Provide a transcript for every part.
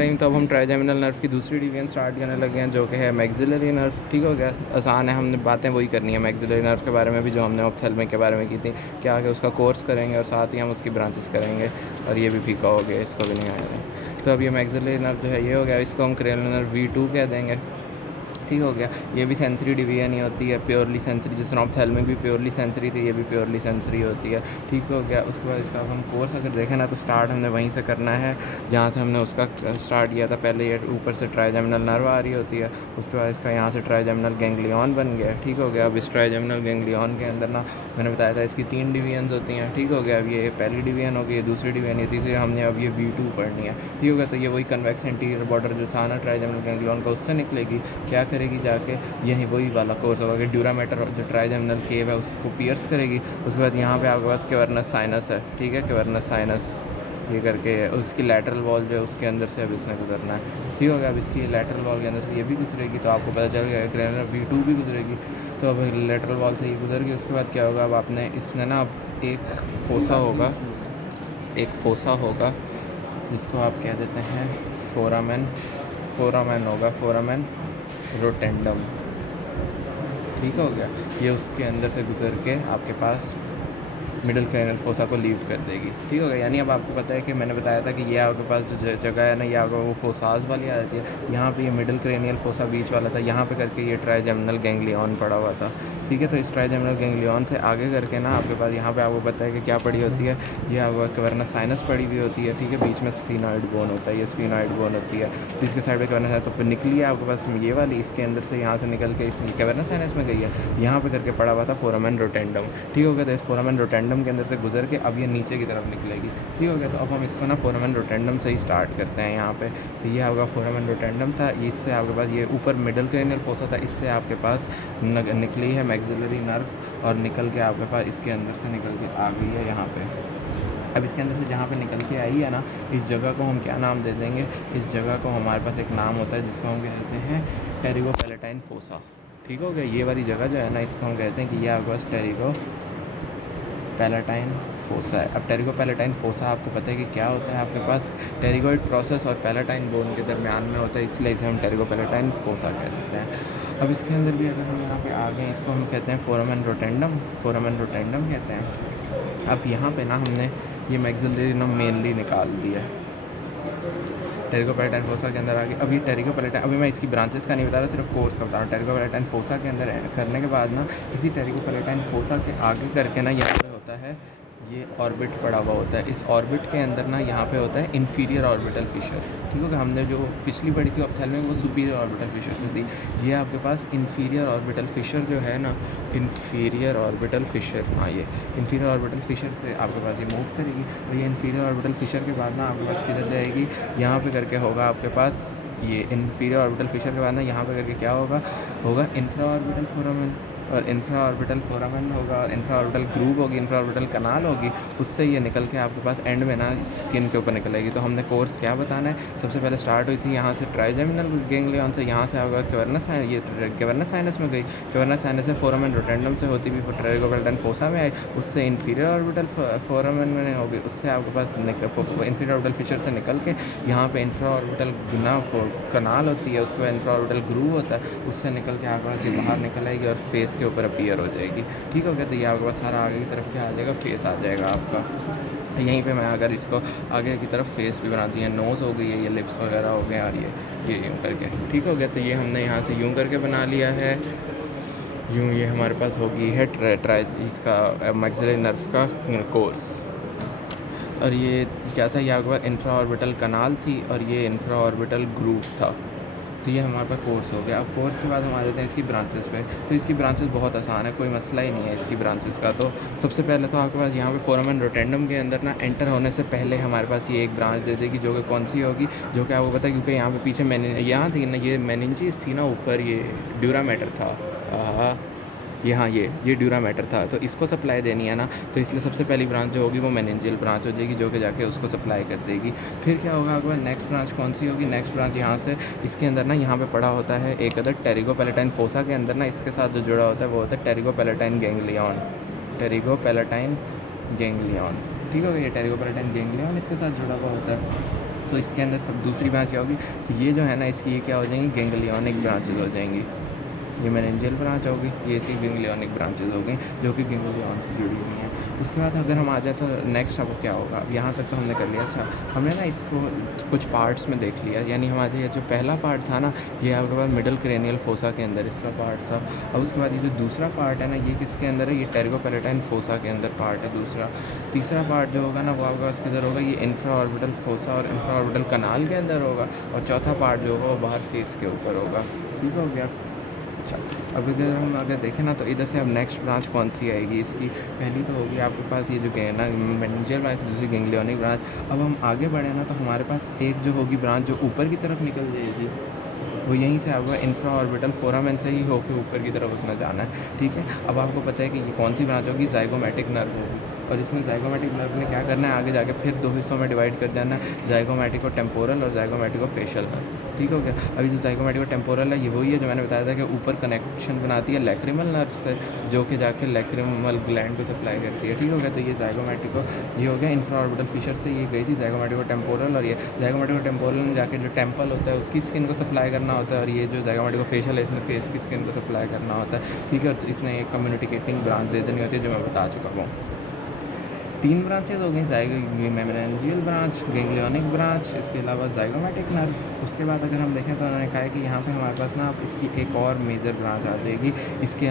रहीम। तो अब हम ट्राइजेमिनल नर्व की दूसरी डिवीजन स्टार्ट करने लगे हैं, जो कि है मैक्सिलरी नर्व। ठीक हो गया, आसान है, हमने बातें वही करनी है मैक्सिलरी नर्व के बारे में भी जो हमने ऑप्थेल्मिक के बारे में की थी। क्या आगे उसका कोर्स करेंगे और साथ ही हम उसकी ब्रांचेस करेंगे। और ये भी फीका हो गया, इसको भी नहीं आया। तो अब ये मैक्सिलरी नर्व जो है ये हो गया, इसको हम क्रेनियल नर्व V2 कह देंगे। ठीक हो गया, ये भी सेंसरी डिवीजन ही होती है, प्योरली सेंसरी। जिस ऑप्थेल्मिक भी प्योरली सेंसरी थी, ये भी प्योरली सेंसरी होती है। ठीक हो गया, उसके बाद इसका हम कोर्स अगर देखें ना तो स्टार्ट हमने वहीं से करना है जहाँ से हमने उसका स्टार्ट किया था। पहले ये ऊपर से ट्राइजेमिनल नर्व आ रही होती है, उसके बाद इसका यहाँ से ट्राइजेमिनल गैंग्लियन बन गया। ठीक हो गया, अब इस ट्राइजेमिनल गैंग्लियन के अंदर ना मैंने बताया था इसकी 3 डिवीजन होती हैं। ठीक हो गया, अब ये पहली डिवीजन हो गई, ये दूसरी डिवीजन, ये तीसरी हमने अब ये V2 पढ़नी है। ठीक हो गया, तो ये वही कन्वेक्स एंटीरियर बॉर्डर जो था ना ट्राइजेमिनल गैंग्लियन का, उससे निकलेगी। क्या करेगी जाके, यही वही वाला कोर्स होगा कि ड्यूरामेटर जो ट्राइजेमिनल केव है उसको पियर्स करेगी। उसके बाद यहाँ पे आपके पास कैवर्नस साइनस है। ठीक है, कैवर्नस साइनस ये करके उसकी लैटरल वॉल जो है उसके अंदर से अब इसने गुजरना है। ठीक हो गया, अब इसकी लैटरल वॉल के अंदर से ये भी गुजरेगी, तो आपको पता चल गया क्रेनियल V2 भी गुजरेगी। तो अब लैटरल वॉल से ये गुजर गई, उसके बाद क्या होगा, अब आपने इसने ना अब एक फोसा होगा, एक फोसा होगा जिसको आप कह देते हैं फोरामेन। फोरामेन होगा, फोरामेन रोटेंडम। ठीक हो गया, ये उसके अंदर से गुजर के आपके पास मिडिल क्रेनियल फोसा को लीव कर देगी। ठीक हो गया, यानी अब आपको पता है कि मैंने बताया था कि ये आपके पास जो जगह है ना, ये आपको वो फोसाज वाली आ जाती है। यहाँ पे ये मिडिल क्रेनियल फोसा बीच वाला था, यहाँ पे करके ये ट्राइजेमिनल गैंग्लियन पड़ा हुआ था। ठीक है, तो इस ट्राइजेमिनल गैंग्लियन से आगे करके ना आपके पास यहाँ पे आपको पता है कि क्या पड़ी होती है, ये आपको कैवर्नस साइनस पड़ी हुई होती है। ठीक है, बीच में स्फीनॉइड बोन होता है, ये स्फीनॉइड बोन होती है। तो इसके साइड पे कैवर्नस है, तो फिर निकली है आपके पास ये वाली, इसके अंदर से यहाँ से निकल के इस कैवर्नस साइनस में गई है, यहाँ पे करके पड़ा हुआ था फोरामेन रोटेंडम। ठीक हो गया, तो इस फोरामेन रोटेंडम के अंदर से गुजर के अब ये नीचे की तरफ निकलेगी। ठीक हो गया, तो अब हम इसको ना फोरामेन रोटेंडम से ही स्टार्ट करते हैं यहाँ पे। तो ये आपका फोरामेन रोटेंडम था, इससे आपके पास ये ऊपर मिडिल क्रेनियल फोसा था, इससे आपके पास निकली है मैक्सिलरी नर्व और निकल के आपके पास इसके अंदर से निकल के आ गई है यहाँ पे। अब इसके अंदर से जहाँ पे निकल के आई है ना, इस जगह को हम क्या नाम दे देंगे, इस जगह को हमारे पास एक नाम होता है जिसको हम कहते हैं टेरिगो पैलेटाइन फोसा। ठीक हो गया, ये वाली जगह जो है ना इसको हम कहते हैं कि ये आपके पास टेरिगो पैलेटाइन फोसा है। अब टेरिगो पैलेटाइन फोसा आपको पता है कि क्या होता है, आपके पास टेरिगोइड प्रोसेस और पैलेटाइन बोन के दरमियान में होता है, इसलिए इसे हम टेरिगो पैलेटाइन फोसा कहते हैं। अब इसके अंदर भी अगर हम यहाँ पे आ गए, इसको हम कहते हैं फोरामेन रोटेंडम, फोरामेन रोटेंडम कहते हैं। अब यहाँ पे ना हमने ये मैक्सिलरी ना मेनली निकाल दिया है टेरिगो पैलेटाइन फोसा के अंदर आ गई। अभी टेरिगो पैलेटाइन, अभी मैं इसकी ब्रांचेस का नहीं बता रहा, सिर्फ कोर्स का बता रहा हूँ। टेरिगो पैलेटाइन फोसा के अंदर करने के बाद ना इसी टेरिगो पैलेटाइन फोसा के आगे करके ना यहाँ पे होता है ये ऑर्बिट पड़ा हुआ होता है। इस ऑर्बिट के अंदर ना यहाँ पे होता है इन्फीरियर ऑर्बिटल फिशर। ठीक है, हमने जो पिछली पढ़ी थी ऑप्थेल्मिक वो सुपीरियर ऑर्बिटल फिशर से थी। ये आपके पास इन्फीरियर ऑर्बिटल फिशर जो है ना, इन्फीरियर ऑर्बिटल फिशर, हाँ ये इन्फीरियर ऑर्बिटल फिशर से आपके पास ये मूव करेगी। और ये इन्फीरियर ऑर्बिटल फिशर के बाद ना आपके पास किधर जाएगी, यहाँ पे करके होगा आपके पास ये इन्फीरियर ऑर्बिटल फिशर के बाद ना यहाँ पे करके क्या होगा इंफ्रा ऑर्बिटल फोरामेन, और इंफ्रा ऑर्बिटल फोरामेन होगा, और इंफ्रा ऑर्बिटल ग्रूव होगी, इंफ्रा ऑर्बिटल कनाल होगी, उससे ये निकल के आपके पास एंड में ना स्किन के ऊपर निकलेगी। तो हमने कोर्स क्या बताना है, सबसे पहले स्टार्ट हुई थी यहाँ से ट्राइजेमिनल गैंग्लियन से, यहाँ से आपका कैवर्नस ये कैवर्नस साइनस में गई, कैवर्नस साइनस से फोरामेन रोटेंडम से होती हुई टेरिगो पैलेटाइन फोसा में आई, उससे इन्फीरियर ऑर्बिटल फोरामेन में होगी, उससे आपके पास इन्फीरियर ऑर्बिटल फिशर से निकल के यहाँ पे इंफ्रा ऑर्बिटल कनाल होती है, उसके बाद इंफ्रा ऑर्बिटल ग्रूव होता है, उससे निकल के आपके पास ये बाहर निकल आएगी और फेस के ऊपर अपीयर हो जाएगी। ठीक हो गया, तो ये आपके पास सारा आगे की तरफ क्या आ जाएगा, फेस आ जाएगा आपका। यहीं पे मैं अगर इसको आगे की तरफ फेस भी बना दिया, नोज़ हो गई है, ये लिप्स वगैरह हो गए, और ये यूँ करके। ठीक हो गया, तो ये हमने यहाँ से यूँ करके बना लिया है, यूँ ये हमारे पास होगी है इसका मैक्सिलरी नर्व का कोर्स। और ये क्या था, ये आपके पास इंफ्रा ऑर्बिटल कनाल थी और ये इंफ्रा ऑर्बिटल ग्रूव था। तो ये हमारे पास कोर्स हो गया। अब कोर्स के बाद हम आ जाते हैं इसकी ब्रांचेस पे। तो इसकी ब्रांचेस बहुत आसान है, कोई मसला ही नहीं है इसकी ब्रांचेस का। तो सबसे पहले तो आपके पास यहाँ पे फोरामेन रोटेंडम के अंदर ना एंटर होने से पहले हमारे पास ये एक ब्रांच दे देगी, जो कि कौन सी होगी, जो कि आपको पता है क्योंकि यहाँ पे पीछे यहाँ थी ना, ये मेनिंजिस थी ना, ऊपर ये ड्यूरामेटर था, यहाँ ये ड्यूरामेटर था, तो इसको सप्लाई देनी है ना, तो इसलिए सबसे पहली ब्रांच जो होगी वो मेनिंजियल ब्रांच हो जाएगी, जो कि जाके उसको सप्लाई कर देगी। फिर क्या होगा आपके पास नेक्स्ट ब्रांच कौन सी होगी, नेक्स्ट ब्रांच यहाँ से इसके अंदर ना यहाँ पे पड़ा होता है एक अदर टेरिगो पैलेटाइन फोसा के अंदर ना, इसके साथ जो जुड़ा होता है वो होता है pterygo palatine ganglion, pterygo palatine ganglion. ठीक हो गया, ये टेरिगो पैलेटाइन गैंग्लियन इसके साथ जुड़ा हुआ होता है। तो इसके अंदर सब दूसरी ब्रांच क्या होगी कि ये जो है ना इसकी ये क्या हो जाएंगी, गैंग्लियनिक ब्रांचेज हो जाएंगी। ये मेनिंजियल ब्रांच होगी, ये इसकी गैंग्लियनिक ब्रांचेज हो गई जो कि गैंग्लियन से जुड़ी हुई हैं। उसके बाद अगर हम आ जाए तो नेक्स्ट अब क्या होगा, यहाँ तक तो हमने कर लिया। अच्छा, हमने ना इसको कुछ पार्ट्स में देख लिया, यानी हमारे ये जो पहला पार्ट था ना ये आपके पास मिडल क्रेनियल फोसा के अंदर इसका पार्ट था। अब उसके बाद ये जो दूसरा पार्ट है ना ये किसके अंदर है, ये टेरिगोपैलेटाइन फोसा के अंदर पार्ट है दूसरा। तीसरा पार्ट जो होगा ना वो आपके पास किधर होगा, ये इंफ्रा ऑर्बिटल फोसा और इंफ्रा ऑर्बिटल कनाल के अंदर होगा। और चौथा पार्ट जो होगा वो बाहर फेस के ऊपर होगा। ठीक हो गया। अच्छा, अब इधर हम अगर देखें ना तो इधर से अब नेक्स्ट ब्रांच कौन सी आएगी इसकी, पहली तो होगी आपके पास ये जो ना मेनिंजियल ब्रांच, दूसरी गैंग्लियनिक ब्रांच। अब हम आगे बढ़े ना तो हमारे पास एक जो होगी ब्रांच जो ऊपर की तरफ निकल जाएगी वो यहीं से आपका इंफ्रा ऑर्बिटल फोरामेन से ही होकर ऊपर की तरफ उसमें जाना है। ठीक है, अब आपको पता है कि ये कौन सी ब्रांच होगी, जाइगोमैटिक नर्व होगी। और इसमें जाइगोमैटिक नर्व ने क्या करना है, आगे जाके फिर दो हिस्सों में डिवाइड कर जाना है, जाइगोमैटिको टेम्पोरल और जाइगोमैटिको फेशियल नर्व। ठीक हो गया। अभी जो जाइगोमैटिको टेम्पोरल है ये वही है जो मैंने बताया था कि ऊपर कनेक्शन बनाती है लैक्रिमल नर्व से, जो कि जाके लैक्रिमल ग्लैंड को सप्लाई करती है। ठीक हो गया। तो ये जाइगोमैटिको ये हो गया इंफ्रा ऑर्बिटल फिशर से ये गई थी जाइगोमैटिको टेम्पोरल, और ये जाइगोमैटिको टेम्पोरल में जाके जो टेम्पल होता है उसकी स्किन को सप्लाई करना होता है, और ये जो जाइगोमैटिको फेशियल है इसमें फेस की स्किन को सप्लाई करना होता है। ठीक है, और इसने एक कम्युनिकेटिंग ब्रांच दे देनी होती है जो मैं बता चुका हूँ। तीन ब्रांचेज हो गई, मेनिंजियल ब्रांच, गैंग्लियनिक ब्रांच, इसके अलावा जाइगोमैटिक नर्व। उसके बाद अगर हम देखें तो उन्होंने कहा है कि यहाँ पे हमारे पास ना अब इसकी एक और मेजर ब्रांच आ जाएगी इसके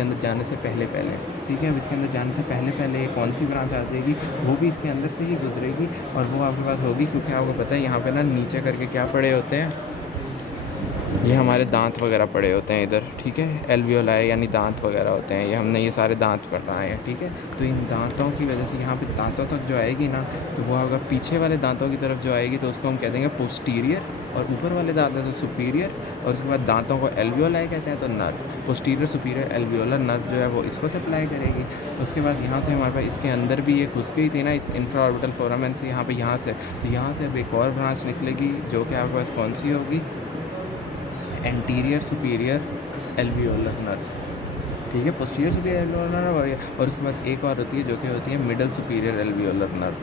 अंदर जाने से पहले। ठीक है, अब इसके अंदर जाने से पहले कौन सी ब्रांच आ जाएगी, वो भी इसके अंदर से ही गुजरेगी, और वो आपके पास होगी क्योंकि आपको पता है यहाँ पर ना नीचे करके क्या पड़े होते हैं, ये हमारे दांत वगैरह पड़े होते हैं इधर। ठीक है, एल्वियोलाई यानी दांत वगैरह होते हैं, ये हमने ये सारे दांत पढ़ाए हैं। ठीक है, तो इन दांतों की वजह से यहाँ पे दांतों तक जो आएगी ना तो वो अगर पीछे वाले दांतों की तरफ जो आएगी तो उसको हम कह देंगे पोस्टीरियर, और ऊपर वाले दांत हैं तो सुपीरियर, और उसके बाद दांतों को एल्वियोलाई कहते हैं तो nerve, posterior superior alveolar nerve जो है वो इसको सप्लाई करेगी। उसके बाद यहाँ से हमारे पास इसके अंदर भी ये घुस गई थी ना इस इंफ्रा ऑर्बिटल फोरामेन से, यहाँ से तो यहाँ से अब एक और ब्रांच निकलेगी जो कि आपके पास कौन सी होगी, एंटीरियर सुपीरियर एल्वियोलर नर्व। ठीक है, पोस्टीरियर सुपीरियर एल्वियोलर नर्व, और उसके बाद एक और होती है जो कि होती है मिडल सुपीरियर एल्वियोलर नर्व।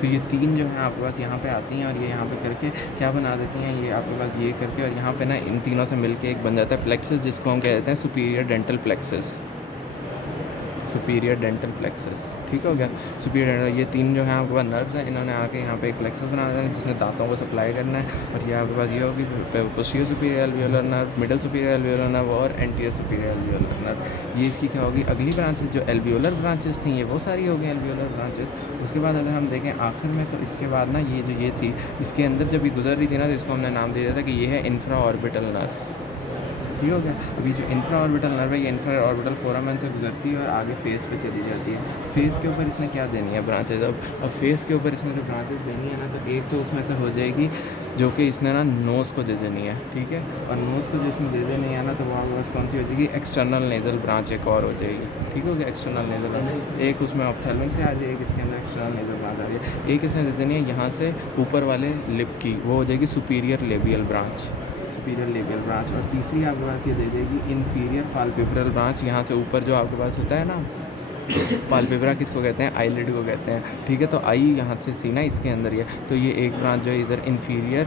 तो ये तीन जो हैं आपके पास यहाँ पे आती हैं, और ये यहाँ पे करके क्या बना देती हैं, ये आपके पास ये करके, और यहाँ पे ना इन तीनों से मिलके एक बन जाता है प्लेक्सस, जिसको हम कहते हैं superior dental plexus, superior dental plexus. ठीक हो गया। सुपीरियर डेंटल, ये तीन जो हैं आपके पास नर्व्स हैं, इन्होंने आके यहाँ पे एक प्लेक्सस बना देना है जिसने दांतों को सप्लाई करना है, और ये आपके पास ये होगी posterior superior alveolar nerve, middle superior alveolar nerve और एंटीरियर सुपीरियर एल्वियोलर नर्व। ये इसकी क्या होगी, अगली ब्रांचेस जो एल्वियोलर ब्रांचेस थी ये वो सारी हो गई एल्वियोलर ब्रांचेस। उसके बाद अगर हम देखें आखिर में तो इसके बाद ना ये थी इसके अंदर जब ये गुजर रही थी ना तो इसको हमने नाम दे दिया था कि ये है इंफ्रा ऑर्बिटल नर्व। ठीक हो गया। अभी जो इंफ्रा ऑर्बिटल नर्व है ये इंफ्रा ऑर्बिटल फोरामेन से गुजरती है और आगे फेस पे चली जाती है। फेस के ऊपर इसने क्या देनी है ब्रांचेज, अब फेस के ऊपर इसने जो ब्रांचेज देनी है ना तो एक तो उसमें से हो जाएगी जो कि इसने ना नोज़ को दे देनी है। ठीक है, और नोज़ को जो इसमें दे देनी है ना तो वहाँ बस कौन सी हो जाएगी, एक्सटर्नल नेज़ल ब्रांच एक और हो जाएगी। ठीक हो गया, एक्सटर्नल नेज़ल ब्रांच एक उसमें ऑप्थेल्मिक से आ जाएगी, इसके अंदर एक्सटर्नल नेज़ल ब्रांच आ जाएगी। एक इसने दे देनी है यहाँ से ऊपर वाले लिप की, वो हो जाएगी superior labial branch, superior labial branch. और तीसरी आपके पास ये दे देगी इन्फीरियर पाल्पेब्रल ब्रांच, यहाँ से ऊपर जो आपके पास होता है ना पाल्पेब्रा किसको कहते हैं, आईलिड को कहते हैं। ठीक है, तो आई यहाँ से थी ना इसके अंदर ये, तो ये एक ब्रांच जो है इधर इन्फीरियर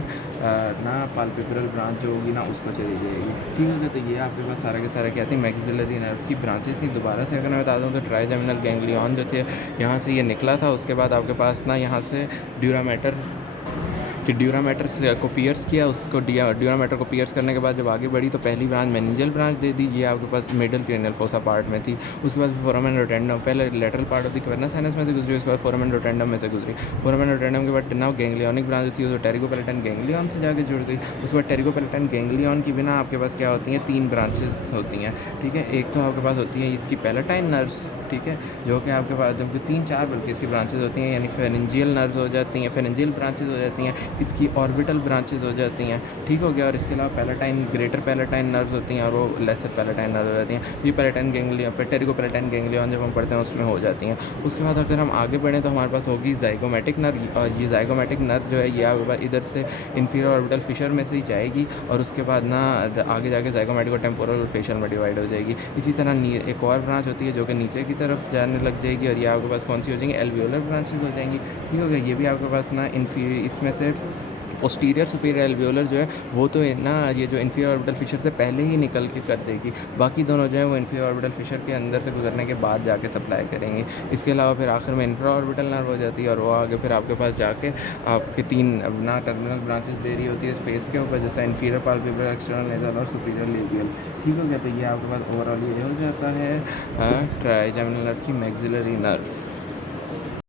ना पाल्पेब्रल ब्रांच जो होगी ना उसको चली जाएगी। ठीक है, तो ये आपके पास सारा के सारा क्या थे, मैक्सिलरी नर्व की ब्रांचेस थी। दोबारा से अगर मैं बता दूँ तो ट्राइजेमिनल गैंग्लियन जो थे यहाँ से ये निकला था। उसके बाद आपके पास ना यहाँ से ड्यूरामेटर कि ड्यूरामेटर को पियर्स किया, उसको ड्यूरामेटर को पियर्स करने के बाद जब आगे बढ़ी तो पहली ब्रांच मेनिंजियल ब्रांच दे दी, ये आपके पास मिडल क्रेनियल फोसा पार्ट में थी। उसके बाद फोरामेन रोटेंडम, पहले लेटरल पार्ट होती क्वेना साइनस में से गुजरी, उसके बाद फोरामेन रोटेंडम में से गुजरी। फोरामेन रोटेंडम के बाद नाउ गैंग्लियनिक ब्रांच थी जो टेरिगोपैलेटाइन गैंग्लियन से जाके जुड़ गई। उसके बाद टेरिगोपैलेटाइन गैंग्लियन की बिना आपके पास क्या होती हैं, तीन ब्रांचेस होती हैं। ठीक है, एक तो आपके पास होती है इसकी पैलेटाइन नर्व्स, ठीक है, जो कि आपके पास जब तीन चार बल्कि इसकी ब्रांचेज होती हैं, यानी फेरेंजियल नर्व्स हो जाती हैं, फेरेंजियल ब्रांचेज हो जाती हैं, इसकी ऑर्बिटल ब्रांचेज हो जाती हैं। ठीक हो गया, और इसके अलावा पैलेटाइन ग्रेटर पैलेटाइन नर्व्स होती हैं और वो लेसर पैलेटाइन नर्व हो जाती हैं। ये पैलेटाइन गैंग्लियन टेरिगोपैलेटाइन गैंग्लियन जब हम पढ़ते हैं उसमें हो जाती हैं। उसके बाद अगर हम आगे बढ़ें तो हमारे पास होगी जाइगोमैटिक नर्व, और ये जाइगोमैटिक नर्व जो है ये आपके पास इधर से इंफीरियर ऑर्बिटल फिशर में से ही जाएगी, और उसके बाद ना आगे जाके जाइगोमैटिक और टेम्पोरल और फेशियल में डिवाइड हो जाएगी। इसी तरह एक और ब्रांच होती है जो कि नीचे की तरफ जाने लग जाएगी और ये आपके पास कौन सी हो जाएंगी, एल्वियोलर ब्रांचेस हो जाएंगी। ठीक हो गया। ये भी आपके पास ना इन्फीरियर, इसमें से पोस्टीरियर सुपीरियर एल्वियोलर जो है वो तो है ना ये जो इन्फीरियर ऑर्बिटल फिशर से पहले ही निकल के कर देगी, बाकी दोनों जो है वो इन्फीरियर ऑर्बिटल फिशर के अंदर से गुजरने के बाद जाके सप्लाई करेंगी। इसके अलावा फिर आखिर में इंफ्रा ऑर्बिटल नर्व हो जाती है और वो आगे फिर आपके पास जाके आपके 3 अपना टर्मिनल ब्रांचेस दे रही होती है इस फेस के ऊपर, जैसा इन्फीरियर पाल्पेब्रल, एक्सटर्नल नेजल और सुपीरियर लेबियल। ठीक हो गया। तो ये आपके पास ओवरऑल ये हो जाता है ट्राइजेमिनल नर्व की मैक्सिलरी नर्व।